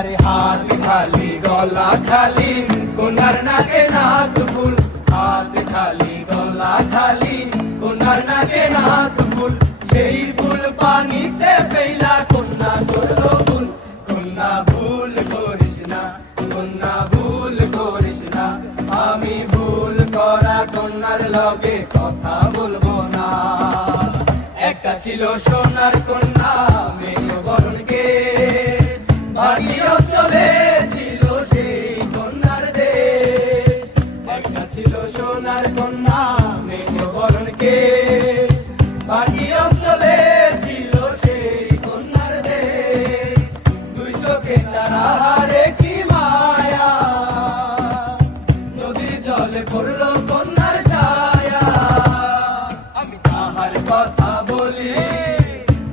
আরে হাত খালি গলা খালি কোনার নাকে নাক ফুল, হাত খালি গলা খালি কোনার নাকে নাক ফুল, সেই ফুল পানিতে ফেলা কন্যা করলো ভুল। কন্যা ভুল করিস না, কন্যা ভুল করিস না, আমি ভুল করা কন্যার লগে কথা বলবো না। একটা ছিল সোনার কন্যা মেঘ বরণকে, বাড়ি অঞ্চলে ছিল সেই কন্যার দেশ। একটা ছিল সোনার কন্যা মেঘ বরণকে, বাড়ি অঞ্চলে ছিল সেই কন্যার দেশ। দুই চোখে তারা হারে কি মায়া, নদীর জলে পড়লো কন্যার ছায়া। আমি তাহার কথা বলি,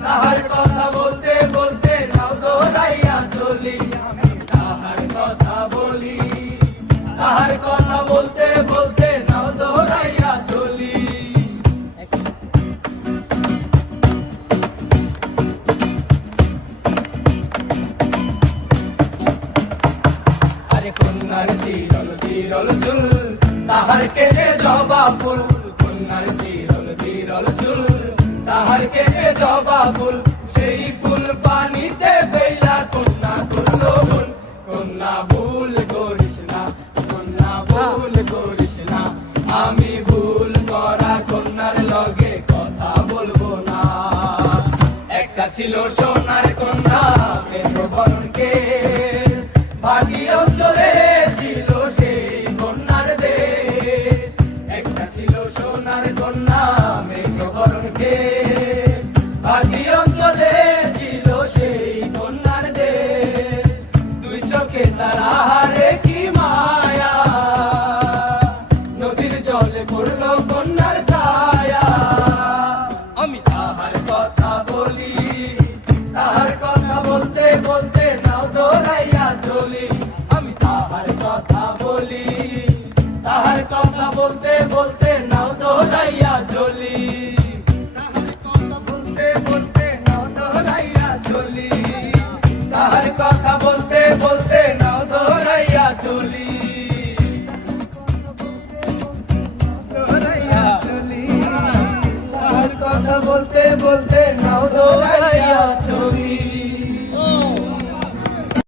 তাহার কথা বলতে বলতে নাও দৌড়াইয়া চলি। আমি তাহার কথা বলি, তাহার কথা বলতে বলতে নাও দৌড়াইয়া চলি। আরে কন্যার চিরল চিরল চুল, তাহার কেশে জবা ফুল, কন্যার চিরল চিরল চুল, তাহার কেশে জবা ফুল, সেই ফুল পানিতে ফেলা কন্যা করলো ভুল। কন্যা ভুল করিস না, কন্যা ভুল করিস না, আমি ভুল করা কন্যার লগে কথা বলবো না। একটা ছিল সোনার কন্যা মেঘ বরণকে, বাড়ি অঞ্চলে ছিল সেই কন্যার দেশ। একটা ছিল সোনার কন্যা মেঘ বরণকে, বাড়ি অঞ্চলে ছিল সেই কন্যার দেশ। দুই চোখে তারা হারে কি মায়া, নদীর জলে পড়লো কন্যার ছায়া। আমি তাহার কথা বলি, তাহার কথা বলতে বলতে নাও দৌড়াইয়া চলি। আমি তাহার কথা বলি, তাহার কথা বলতে বলতে নাও দৌড়াইয়া চলি। তাহার কথা বলতে বলতে নাও দৌড়াইয়া চলি, তাহার কথা বলতে বলতে নাও দৌড়াইয়া চলি। দৌড়াইয়া চলি, তাহার কথা বলতে বলতে নাও দৌড়াইয়া চলি।